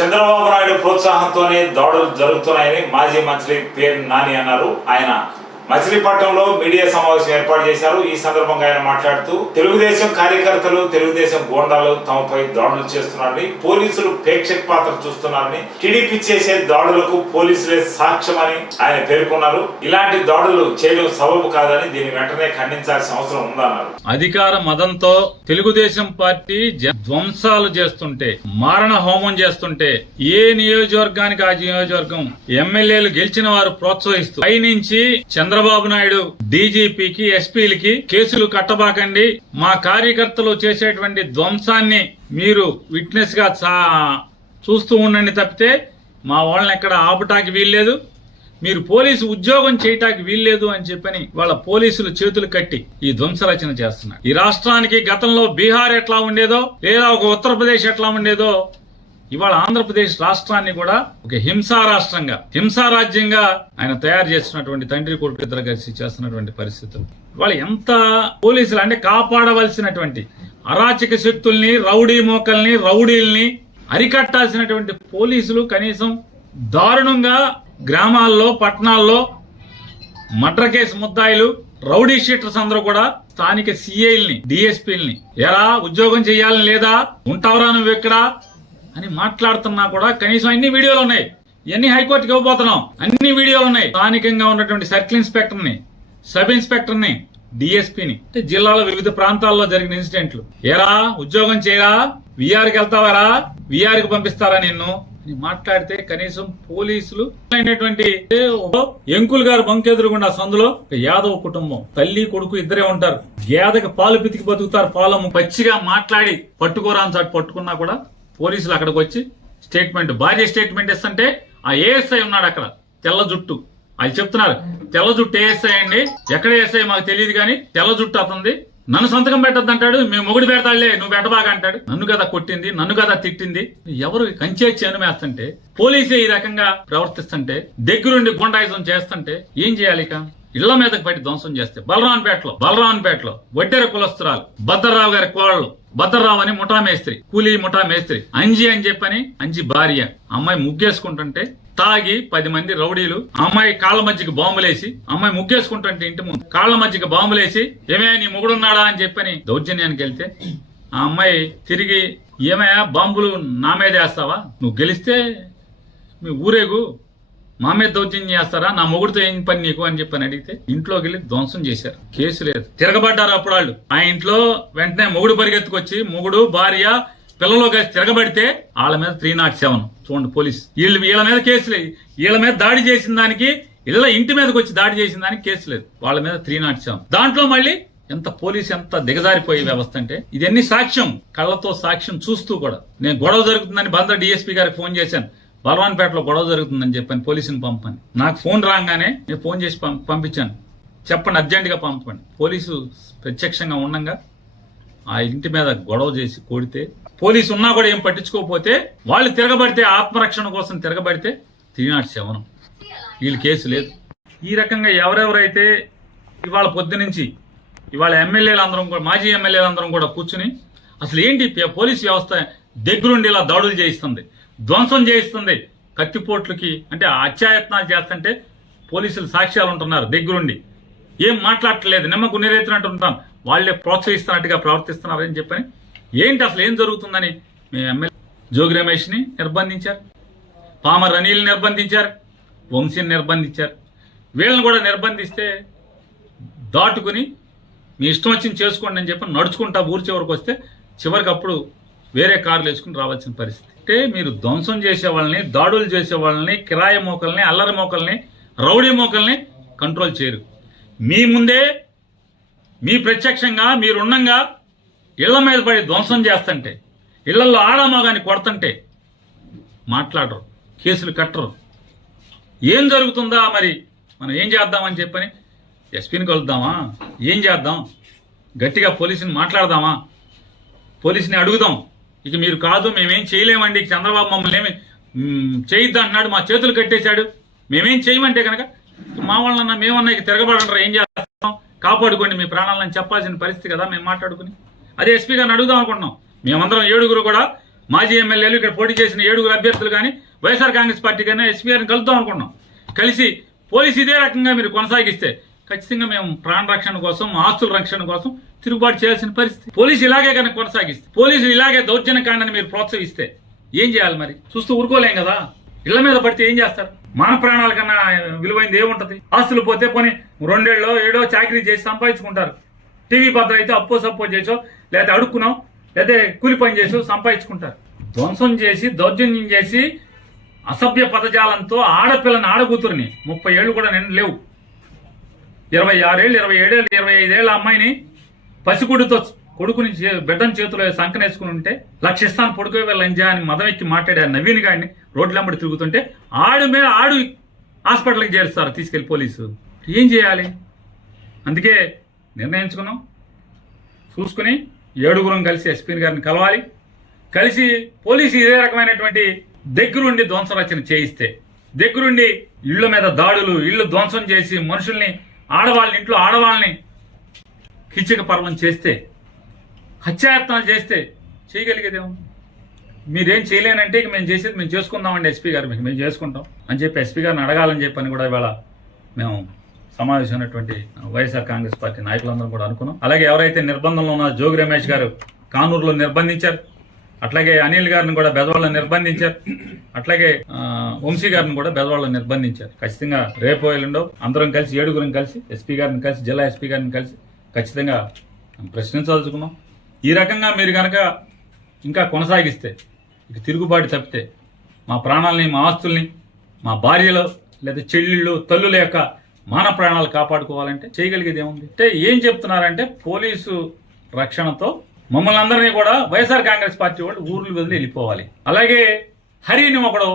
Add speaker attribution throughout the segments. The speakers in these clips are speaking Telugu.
Speaker 1: చంద్రబాబు నాయుడు ప్రోత్సాహంతోనే దాడులు జరుగుతున్నాయని మాజీ మంత్రి పేరు నాని అన్నారు. ఆయన మచిలీపట్నంలో మీడియా సమావేశం ఏర్పాటు చేశారు. ఈ సందర్భంగా ఆయన మాట్లాడుతూ తెలుగుదేశం కార్యకర్తలు తెలుగుదేశం గోండాలు తమపై దాడులు చేస్తున్నారని పోలీసులు ప్రేక్షక పాత్ర చూస్తున్నారని టీడీపీ చేసే దాడులకు పోలీసులే సాక్ష్యమని ఆయన పేర్కొన్నారు. ఇలాంటి దాడులు చేయడం సబబు కాదని దీని వెంటనే ఖండించాల్సిన అవసరం ఉందన్నారు.
Speaker 2: అధికార మదంతో తెలుగుదేశం పార్టీ జ- ధ్వంసాలు చేస్తుంటే మారణ హోమం చేస్తుంటే ఏ నియోజకవర్గానికి ఆ నియోజకవర్గం ఎమ్మెల్యేలు గెలిచిన వారు ప్రోత్సహిస్తూ పైనుంచి నుంచి చంద్రబాబు నాయుడు డీజీపీకి ఎస్పీలకి కేసులు కట్టబాకండి. మా కార్యకర్తలు చేసేటువంటి ధ్వంసాన్ని మీరు విట్నెస్గా చా- చూస్తూ ఉండండి తప్పితే మా వాళ్ళని ఎక్కడ ఆపటానికి వీల్లేదు. మీరు పోలీసు ఉద్యోగం చేయటానికి వీల్లేదు అని చెప్పని వాళ్ళ పోలీసులు చేతులు కట్టి ఈ ధ్వంసరచన చేస్తున్నారు. ఈ రాష్ట్రానికి గతంలో బీహార్ ఎట్లా ఉండేదో లేదా ఒక ఉత్తరప్రదేశ్ ఎట్లా ఉండేదో ఇవాళ ఆంధ్రప్రదేశ్ రాష్ట్రాన్ని కూడా ఒక హింసా రాష్ట్రంగా హింసా రాజ్యంగా ఆయన తయారు చేస్తున్నటువంటి తండ్రి కొడుకు ఇద్దరు కలిసి చేస్తున్నటువంటి పరిస్థితులు. ఇవాళ ఎంత పోలీసులు అంటే కాపాడవలసినటువంటి అరాచక శక్తుల్ని రౌడీ మోకల్ని రౌడీల్ని అరికట్టాల్సినటువంటి పోలీసులు కనీసం దారుణంగా గ్రామాల్లో పట్టణాల్లో మర్డర్ కేసు ముద్దాయిలు రౌడీ షీటర్స్ అందరూ కూడా స్థానిక సిఐల్ని డిఎస్పీల్ని ఎరా ఉద్యోగం చేయాలని లేదా? ఉంటావరా నువ్వు ఎక్కడా అని మాట్లాడుతున్నా కూడా కనీసం అన్ని వీడియోలు ఉన్నాయి. ఇవన్నీ హైకోర్టుకి ఇవ్వబోతున్నాం? అన్ని వీడియోలు ఉన్నాయి. స్థానికంగా ఉన్నటువంటి సర్కిల్ ఇన్స్పెక్టర్ని సబ్ ఇన్స్పెక్టర్ని డిఎస్పీని అంటే జిల్లాలో వివిధ ప్రాంతాల్లో జరిగిన ఇన్సిడెంట్లు. ఎరా ఉద్యోగం చేయరా? విఆర్కి వెళ్తావారా? విఆర్కి పంపిస్తారా నిన్ను? అని మాట్లాడితే కనీసం పోలీసులు అయినటువంటి ఎంకుల్ గారు బంకెదురుగుండా సందులో యాదవ యాదవ్ కుటుంబం. తల్లి కొడుకు ఇద్దరే ఉంటారు. గేదకి పాలు పితికి బతుకుతారు పాలము పచ్చిగా మాట్లాడి పట్టుకోరా అని చాటు పట్టుకున్నా కూడా పోలీసులు అక్కడికి వచ్చి స్టేట్మెంట్ భార్య స్టేట్మెంట్ ఇస్తుంటే ఆ ఏఎస్ఐ ఉన్నాడు అక్కడ తెల్ల జుట్టు. అది చెప్తున్నారు తెల్ల జుట్టు ఏఎస్ఐ అండి. ఎక్కడ ఏఎస్ఐ మాకు తెలియదు కానీ తెల్ల జుట్టు అతనుంది నన్ను సంతకం పెట్టద్దు అంటాడు మేము మొగుడు పెడతాడులే నువ్వు పెట్టబాగా అంటాడు. నన్ను కదా కొట్టింది నన్ను కదా తిట్టింది. ఎవరు కంచే చేను పోలీసే ఈ రకంగా ప్రవర్తిస్తుంటే దగ్గరుండి గుండాయుధం చేస్తుంటే ఏం చేయాలి ఇక? ఇళ్ళ మీదకి పట్టి ధ్వంసం చేస్తే బలరాన్పేటలో బలరాన్పేటలో వడ్డెర కులస్తురాలు భద్రరావు గారి కోళ్ళు భద్రరావు అని ముఠా మేస్త్రి కూలీ ముఠా మేస్త్రి. అంజి అని చెప్పని అంజి భార్య. అమ్మాయి ముగ్గేసుకుంటుంటే తాగి పది మంది రౌడీలు అమ్మాయి కాళ్ళ మధ్యకి బాంబులేసి అమ్మాయి ముగ్గేసుకుంటుంటే ఇంటి ముందు కాళ్ళ మధ్యకి బాంబులేసి ఏమే నీ మొగుడున్నాడా అని చెప్పని దౌర్జన్యానికి వెళ్తే ఆ అమ్మాయి తిరిగి ఏమయ్యా బాంబులు నా మీద వేస్తావా? నువ్వు గెలిస్తే మీ ఊరేగు. మా మీద దౌర్జన్యం చేస్తారా? నా మొగుడితో ఏం పని నీకు అని చెప్పని అడిగితే ఇంట్లోకి వెళ్ళి ధ్వంసం చేశారు. కేసు లేదు. తిరగబడ్డారు అప్పుడు వాళ్ళు. ఆ ఇంట్లో వెంటనే మొగుడు పరిగెత్తుకొచ్చి మొగుడు భార్య పిల్లలు కలిసి తిరగబడితే వాళ్ళ మీద త్రీ నాట్ సెవెన్ చూడండి పోలీస్. వీళ్ళు వీళ్ళ మీద కేసు లేదు. వీళ్ళ మీద దాడి చేసిన దానికి ఇళ్ళ ఇంటి మీదకి వచ్చి దాడి చేసిన దానికి కేసు లేదు. వాళ్ళ మీద త్రీ నాట్ సెవెన్ దాంట్లో మళ్ళీ ఎంత పోలీస్ ఎంత దిగజారిపోయే వ్యవస్థ అంటే ఇదన్నీ సాక్ష్యం? కళ్ళతో సాక్ష్యం చూస్తూ కూడా. నేను గొడవ జరుగుతుందని బందర్ డిఎస్పీ గారికి ఫోన్ చేశాను. బలవాన్పేటలో గొడవ జరుగుతుందని చెప్పాను పోలీసుని పంపని. నాకు ఫోన్ రాగానే నేను ఫోన్ చేసి పంపించాను. చెప్పండి అర్జెంటుగా పంపండి. పోలీసు ప్రత్యక్షంగా ఉండంగా ఆ ఇంటి మీద గొడవ చేసి కొడితే పోలీసు ఉన్నా కూడా ఏం పట్టించుకోకపోతే వాళ్ళు తిరగబడితే ఆత్మరక్షణ కోసం తిరగబడితే త్రీ శవనం. వీళ్ళు కేసు లేదు. ఈ రకంగా ఎవరెవరైతే ఇవాళ పొద్దు నుంచి ఇవాళ ఎమ్మెల్యేలు అందరం కూడా మాజీ ఎమ్మెల్యేలు అందరం కూడా కూర్చుని అసలు ఏంటి పోలీస్ వ్యవస్థ దగ్గరుండి ఇలా దాడులు చేయిస్తుంది? ధ్వంసం చేయిస్తుంది కత్తిపోట్లకి. అంటే అత్యాయత్నాలు చేస్తుంటే పోలీసులు సాక్ష్యాలు ఉంటున్నారు దగ్గరుండి. ఏం మాట్లాడట్లేదు నిమ్మకు నీరెత్తినట్టు ఉంటాం వాళ్ళే ప్రోత్సహిస్తున్నట్టుగా ప్రవర్తిస్తున్నారని చెప్పని. ఏంటి అసలు ఏం జరుగుతుందని? మీ ఎమ్మెల్యే జోగి రమేష్ని నిర్బంధించారు. పామర్ అనిల్ని నిర్బంధించారు. వంశీని నిర్బంధించారు. వీళ్ళని కూడా నిర్బంధిస్తే దాటుకుని మీ ఇష్టం వచ్చింది చేసుకోండి అని చెప్పి నడుచుకుంటా ఊరి చివరికి వస్తే చివరికి అప్పుడు వేరే కార్లు వేసుకుని రావాల్సిన పరిస్థితి. అంటే మీరు ధ్వంసం చేసే వాళ్ళని దాడులు చేసే వాళ్ళని కిరాయి మోకల్ని అల్లరి మోకల్ని రౌడీ మోకల్ని కంట్రోల్ చేయరు. మీ ముందే మీ ప్రత్యక్షంగా మీరున్నంగా ఇళ్ళ మీద పడి ధ్వంసం చేస్తుంటే ఇళ్ళలో ఆడమోగాన్ని కొడుతుంటే మాట్లాడరు కేసులు కట్టరు. ఏం జరుగుతుందా మరి? మనం ఏం చేద్దామని చెప్పని ఎస్పీని కలుద్దామా? ఏం చేద్దాం? గట్టిగా పోలీసుని మాట్లాడదామా? పోలీసుని అడుగుదాం. ఇక మీరు కాదు మేమేం చేయలేమండి. చంద్రబాబు మమ్మల్ని ఏమి చేయొద్దు అంటున్నాడు మా చేతులు కట్టేశాడు. మేమేం చేయమంటే కనుక మా వాళ్ళన్నా మేమన్నా ఇక తిరగబడంటారా ఏం చేస్తాం? కాపాడుకోండి మీ ప్రాణాలను చెప్పాల్సిన పరిస్థితి కదా మేము మాట్లాడుకుని. అదే ఎస్పీ గారిని అడుగుదాం అనుకుంటున్నాం. మేమందరం ఏడుగురు కూడా మాజీ ఎమ్మెల్యేలు ఇక్కడ పోటీ చేసిన ఏడుగురు అభ్యర్థులు కానీ వైఎస్ఆర్ కాంగ్రెస్ పార్టీ కానీ ఎస్పీ గారిని కలుద్దాం అనుకున్నాం కలిసి పోలీసు ఇదే రకంగా మీరు కొనసాగిస్తే ఖచ్చితంగా మేము ప్రాణ రక్షణ కోసం ఆస్తుల రక్షణ కోసం తిరుగుబాటు చేయాల్సిన పరిస్థితి. పోలీసులు ఇలాగే కనుక కొనసాగిస్తే పోలీసులు ఇలాగే దౌర్జన్యకాండని మీరు ప్రోత్సహిస్తే ఏం చేయాలి మరి? చూస్తూ ఊరుకోలేం కదా? ఇళ్ళ మీద పడితే ఏం చేస్తారు? మన ప్రాణాల కన్నా విలువైంది ఏముంటది? ఆస్తులు పోతే పోనీ రెండేళ్ళో ఏడో చాకరీ చేసి సంపాదించుకుంటారు. టీవీ పత్ర అయితే అప్పో సప్పో చేసో లేదా అడుక్కున్నాం లేదా కూలి పని చేసో సంపాదించుకుంటారు. ధ్వంసం చేసి దౌర్జన్యం చేసి అసభ్య పదజాలంతో ఆడపిల్లని ఆడకూతురిని ముప్పై ఏళ్ళు కూడా నేను లేవు. ఇరవై ఆరేళ్ళు ఇరవై ఏడేళ్ళు ఇరవై ఐదేళ్ళ అమ్మాయిని పసిగుడితో కొడుకుని చే- బిడ్డను చేతిలో సంకనేసుకుని ఉంటే లక్షిస్తాను పొడుకో వెళ్ళంజా అని మదం ఎక్కి నవీన్ గారిని రోడ్లమ్మడి తిరుగుతుంటే ఆడు మీద ఆడు హాస్పిటల్కి చేరుస్తారు తీసుకెళ్ళి పోలీసు. ఏం చేయాలి? అందుకే నిర్ణయించుకున్నాం. చూసుకుని ఏడుగురం కలిసి ఎస్పీ గారిని కలవాలి. కలిసి పోలీసు ఇదే రకమైనటువంటి దగ్గరుండి ధ్వంసం రచన చేయిస్తే దగ్గరుండి ఇళ్ళ మీద దాడులు ఇళ్ళు ధ్వంసం చేసి మనుషుల్ని ఆడవాళ్ళని ఇంట్లో ఆడవాళ్ళని కీచక పర్వం చేస్తే హత్యాయత్నాలు చేస్తే చేయగలిగేదేమో మీరేం చేయలేనంటే ఇక మేము చేసేది మేము చేసుకుందామండి ఎస్పీ గారు మీకు మేము చేసుకుంటాం అని చెప్పి ఎస్పీ గారిని అడగాలని చెప్పని కూడా ఇవాళ మేము సమావేశం ఉన్నటువంటి వైఎస్ఆర్ కాంగ్రెస్ పార్టీ నాయకులందరం కూడా అనుకున్నాం. అలాగే ఎవరైతే నిర్బంధంలో ఉన్న జోగి రమేష్ గారు కానూరులో నిర్బంధించారు. అట్లాగే అనిల్ గారిని కూడా బెదవాళ్ళని నిర్బంధించారు. అట్లాగే వంశీ గారిని కూడా బెదవాళ్ళని నిర్బంధించారు. ఖచ్చితంగా రేపు ఎల్లుండో అందరం కలిసి ఏడుగురం కలిసి ఎస్పీ గారిని కలిసి జిల్లా ఎస్పీ గారిని కలిసి ఖచ్చితంగా ప్రశ్నించదలుచుకున్నాం. ఈ రకంగా మీరు కనుక ఇంకా కొనసాగిస్తే ఇక తిరుగుబాటు తప్పితే మా ప్రాణాలని మా ఆస్తుల్ని మా భార్యలు లేదా చెల్లెళ్ళు తల్లుల యొక్క మాన ప్రాణాలు కాపాడుకోవాలంటే చేయగలిగేది ఏముంది అంటే ఏం చెప్తున్నారంటే పోలీసు రక్షణతో మమ్మల్ని అందరినీ కూడా వైఎస్ఆర్ కాంగ్రెస్ పార్టీ వాళ్ళు ఊర్లు వదిలి వెళ్ళిపోవాలి. అలాగే హరిని ఒకడు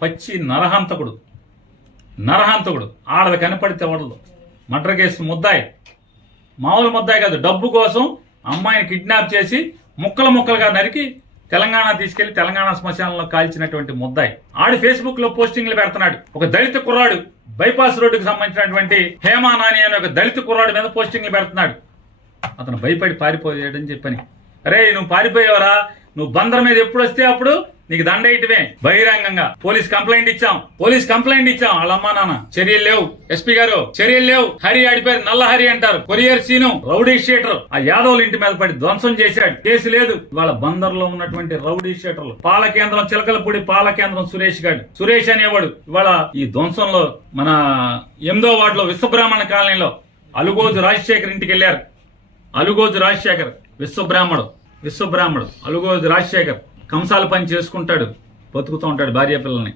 Speaker 2: పచ్చి నరహంతకుడు నరహంతకుడు ఆడది కనపడితే వడదు మర్డర్ కేసు ముద్దాయి. మామూలు ముద్దాయి కాదు. డబ్బు కోసం అమ్మాయిని కిడ్నాప్ చేసి ముక్కలు ముక్కలుగా నరికి తెలంగాణ తీసుకెళ్ళి తెలంగాణ శ్మశానంలో కాల్చినటువంటి ముద్దాయి. ఆడు ఫేస్బుక్లో పోస్టింగ్లు పెడుతున్నాడు. ఒక దళిత కుర్రాడు బైపాస్ రోడ్డుకు సంబంధించినటువంటి హేమా నాని అనే ఒక దళిత కుర్రాడు మీద పోస్టింగ్లు పెడుతున్నాడు. అతను భయపడి పారిపోయాడని చెప్పని. అరే నువ్వు పారిపోయావరా? నువ్వు బందర్ మీద ఎప్పుడు వస్తే అప్పుడు నీకు దండేయటమే బహిరంగంగా. పోలీస్ కంప్లైంట్ ఇచ్చాం. పోలీస్ కంప్లైంట్ ఇచ్చాం. వాళ్ళ అమ్మా నాన్న చర్యలు లేవు. ఎస్పీ గారు చర్యలు లేవు. హరి ఆడిపోయారు నల్ల హరి అంటారు. Courier Seenu rowdy sheeter. ఆ యాదవుల ఇంటి మీద పడి ధ్వంసం చేశాడు. కేసు లేదు. వాళ్ళ బందర్లో ఉన్నటువంటి రౌడీ షీటర్లు. పాల కేంద్రం చిలకలపూడి పాల కేంద్రం సురేష్ గారు సురేష్ అనేవాడు ఇవాళ ఈ ధ్వంసంలో మన ఎనిమిదో వార్డులో విశ్వబ్రాహ్మణ కాలనీలో అలుగోజు రాజశేఖర్ ఇంటికి వెళ్ళారు. అలుగోజు రాజశేఖర్ విశ్వబ్రాహ్మడు. విశ్వబ్రాహ్మడు. అలుగోజు రాజశేఖర్. కంసాల పని చేసుకుంటాడు బతుకుతూ ఉంటాడు భార్య పిల్లల్ని.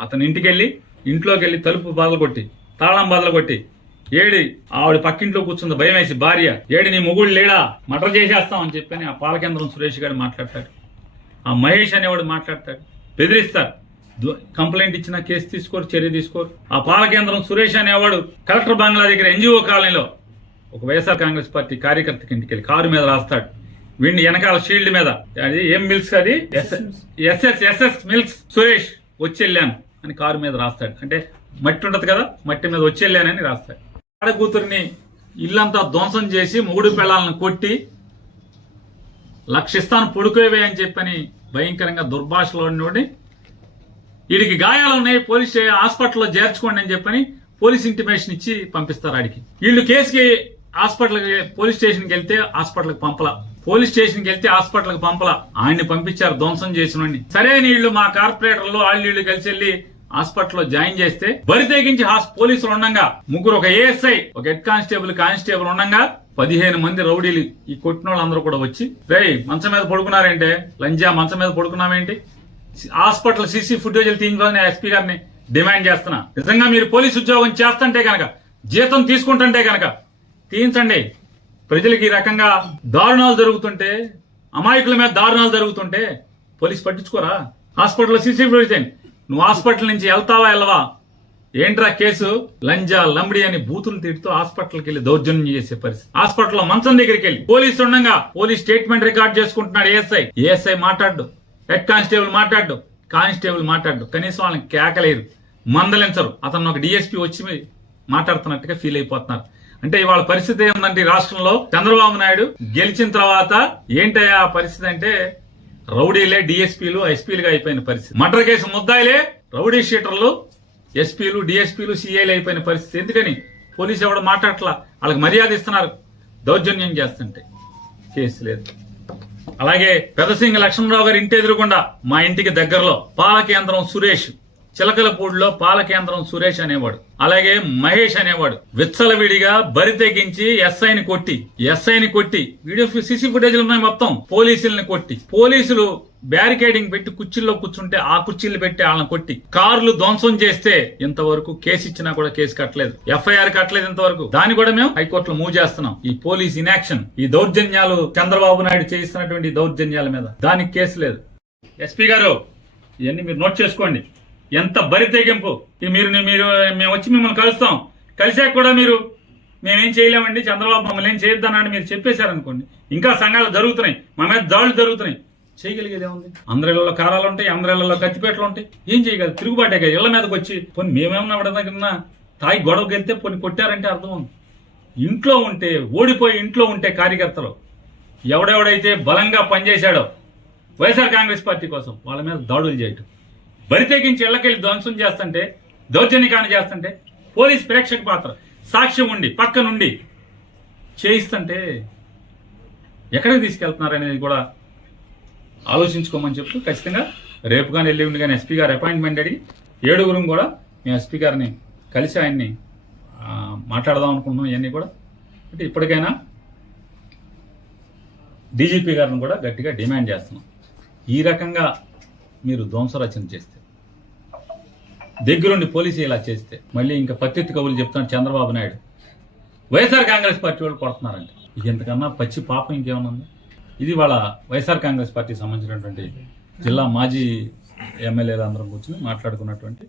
Speaker 2: అతని ఇంటికి వెళ్ళి ఇంట్లోకి వెళ్ళి తలుపు బాధలు కొట్టి తాళం బాధలు కొట్టి ఏడి ఆవిడ పక్కింట్లో కూర్చుంది భయం వేసి భార్య ఏడి నీ మొగుడు లేడా? మటర్ చేసేస్తాం అని చెప్పని ఆ పాలకేంద్రం సురేష్ గారు మాట్లాడతాడు. ఆ మహేష్ అనేవాడు మాట్లాడతాడు. బెదిరిస్తారు. కంప్లైంట్ ఇచ్చిన కేసు తీసుకోరు చర్య తీసుకోరు. ఆ పాలకేంద్రం సురేష్ అనేవాడు కలెక్టర్ బంగ్లా దగ్గర ఎన్జిఓ కాలనీలో ఒక వైఎస్ఆర్ కాంగ్రెస్ పార్టీ కార్యకర్తకి ఇంటికి వెళ్ళి కారు మీద రాస్తాడు. వీడిని వెనకాల షీల్డ్ మీద. అది ఏం మిల్క్స్ అది? ఎస్ఎస్ ఎస్ఎస్ మిల్క్స్ సురేష్ వచ్చెళ్ళాను అని కారు మీద రాస్తాడు. అంటే మట్టి ఉంటది కదా మట్టి మీద వచ్చెళ్ళానని రాస్తాడు. ఆడ కూతుర్ని ఇల్లంతా ధ్వంసం చేసి మొగుడు పిల్లలను కొట్టి లక్షిస్తాను పొడుకోవే అని చెప్పని భయంకరంగా దుర్భాషలో ఉన్నోడి వీడికి గాయాలు ఉన్నాయి పోలీస్ హాస్పిటల్లో చేర్చుకోండి అని చెప్పని పోలీస్ ఇంటిమేషన్ ఇచ్చి పంపిస్తారు ఆడికి. వీళ్ళు కేసుకి హాస్పిటల్కి పోలీస్ స్టేషన్కి వెళ్తే హాస్పిటల్కి పంపలా. పోలీస్ స్టేషన్కి వెళ్తే హాస్పిటల్కి పంపలా. ఆయన్ని పంపించారు ధ్వంసం చేసిన సరే నీళ్ళు మా కార్పొరేటర్లు వాళ్ళు వీళ్ళు కలిసి వెళ్ళి హాస్పిటల్లో జాయిన్ చేస్తే బరి తెగించి హాస్ పోలీసులు ఉండగా. ముగ్గురు ఒక ఏఎస్ఐ ఒక హెడ్ కానిస్టేబుల్ కానిస్టేబుల్ ఉండగా. పదిహేను మంది రౌడీలు ఈ కొట్టిన వాళ్ళందరూ కూడా వచ్చి రే మంచం మీద పడుకున్నారేంటే? లంజా మంచం మీద పడుకున్నావేంటి? హాస్పిటల్ సీసీ ఫుటేజీలు తీయించాలని ఎస్పీ గారిని డిమాండ్ చేస్తున్నా. నిజంగా మీరు పోలీస్ ఉద్యోగం చేస్తుంటే కనుక జీతం తీసుకుంటుంటే గనక తీయించండి. ప్రజలకు ఈ రకంగా దారుణాలు జరుగుతుంటే అమాయకుల మీద దారుణాలు జరుగుతుంటే పోలీస్ పట్టించుకోరా? హాస్పిటల్లో సీసీ ఫుటేజ్ నువ్వు హాస్పిటల్ నుంచి వెళ్తావా వెళ్ళవా? ఏంట్రా కేసు? లంజా లంబడి అని బూతులు తిడుతూ హాస్పిటల్కి వెళ్ళి దౌర్జన్యం చేసే పరిస్థితి. హాస్పిటల్లో మంచం దగ్గరికి వెళ్ళి. పోలీసు ఉండగా పోలీస్ స్టేట్మెంట్ రికార్డ్ చేసుకుంటున్నాడు ఏఎస్ఐ. ఏఎస్ఐ మాట్లాడు హెడ్ కానిస్టేబుల్ మాట్లాడు కానిస్టేబుల్ మాట్లాడు కనీసం వాళ్ళని కేకలేరు మందలించరు. అతను ఒక డిఎస్పీ వచ్చి మాట్లాడుతున్నట్టుగా ఫీల్ అయిపోతున్నారు. అంటే ఇవాళ పరిస్థితి ఏముందంటే రాష్ట్రంలో చంద్రబాబు నాయుడు గెలిచిన తర్వాత ఏంటయ్యా ఆ పరిస్థితి అంటే రౌడీలే డిఎస్పీలు ఎస్పీలుగా అయిపోయిన పరిస్థితి. మర్డర్ కేసు ముద్దాయిలే రౌడీ షీటర్లు ఎస్పీలు డిఎస్పీలు సీఏలు అయిపోయిన పరిస్థితి. ఎందుకని? పోలీసు ఎవడ మాట్లాడట్లా? వాళ్ళకి మర్యాద ఇస్తున్నారు. దౌర్జన్యం చేస్తుంటే కేసు లేదు. అలాగే పెదసింగ లక్ష్మణరావు గారి ఇంటి ఎదురుకుండా మా ఇంటికి దగ్గరలో పాల కేంద్రం సురేష్. చిలకలపూడిలో పాల కేంద్రం సురేష్ అనేవాడు. అలాగే మహేష్ అనేవాడు. విచ్చలవిడిగా బరి తెగించి ఎస్ఐని కొట్టి ఎస్ఐని కొట్టి వీడియో సీసీ ఫుటేజ్లు ఉన్నాయి మొత్తం పోలీసుల్ని కొట్టి. పోలీసులు బ్యారికేడింగ్ పెట్టి కుర్చీల్లో కూర్చుంటే ఆ కుర్చీలు పెట్టి వాళ్ళని కొట్టి. కార్లు ధ్వంసం చేస్తే ఇంతవరకు కేసు ఇచ్చినా కూడా కేసు కట్టలేదు. ఎఫ్ఐఆర్ కట్టలేదు ఇంతవరకు. దాన్ని కూడా మేము హైకోర్టులో మూవ్ చేస్తున్నాం. ఈ పోలీస్ ఇనాక్షన్ ఈ దౌర్జన్యాలు చంద్రబాబు నాయుడు చేయిస్తున్నటువంటి దౌర్జన్యాల మీద. దానికి కేసు లేదు. ఎస్పీ గారు ఇవన్నీ మీరు నోట్ చేసుకోండి. ఎంత బరి తెగింపు. మీరు మీరు మేము వచ్చి మిమ్మల్ని కలుస్తాం. కలిసాక కూడా మీరు మేమేం చేయలేమండి చంద్రబాబు మమ్మల్ని ఏం చేయొద్దనని మీరు చెప్పేశారనుకోండి. ఇంకా సంఘాలు జరుగుతున్నాయి. మా మీద దాడులు జరుగుతున్నాయి. చేయగలిగేది ఏముంది అందరిళ్ళలో కారాలు ఉంటాయి అందరిళ్ళలో కత్తిపేటలు ఉంటాయి. ఏం చేయగలరు? తిరుగుబాటే కదా ఇళ్ళ మీదకి వచ్చి. పోనీ మేమేమన్నా ఎవరి దగ్గర తాయి గొడవకి వెళ్తే పోనీ కొట్టారంటే అర్థం ఉంది. ఇంట్లో ఉంటే ఓడిపోయి ఇంట్లో ఉంటే కార్యకర్తలు ఎవడెవడైతే బలంగా పనిచేశాడో వైఎస్ఆర్ కాంగ్రెస్ పార్టీ కోసం వాళ్ళ మీద దాడులు చేయటం. బరి తెగించి ఇళ్ళకెళ్ళి ధ్వంసం చేస్తుంటే దౌర్జన్యకాన్ని చేస్తుంటే పోలీస్ ప్రేక్షక పాత్ర సాక్ష్యం ఉండి పక్క నుండి చేయిస్తుంటే ఎక్కడికి తీసుకెళ్తున్నారు అనేది కూడా ఆలోచించుకోమని చెప్తూ ఖచ్చితంగా రేపు కానీ ఎల్లుండి కానీ ఎస్పీ గారు అపాయింట్మెంట్ అడిగి ఏడుగురం కూడా మేము ఎస్పీ గారిని కలిసి ఆయన్ని మాట్లాడదాం అనుకుంటున్నాం ఇవన్నీ కూడా. అంటే ఇప్పటికైనా డీజీపీ గారిని కూడా గట్టిగా డిమాండ్ చేస్తున్నాం. ఈ రకంగా మీరు ధ్వంసరచన చేస్తే దగ్గరుండి పోలీసు ఇలా చేస్తే. మళ్ళీ ఇంకా పత్తి కవులు చెప్తాను Chandrababu Naidu. YSR Congress party వాళ్ళు కొడుతున్నారండి ఇంతకన్నా పచ్చి పాపం ఇంకేమైనా ఉంది ఇది వాళ్ళ వైఎస్ఆర్ కాంగ్రెస్ పార్టీకి సంబంధించినటువంటి జిల్లా మాజీ ఎమ్మెల్యేలు అందరం కూర్చొని మాట్లాడుకున్నటువంటి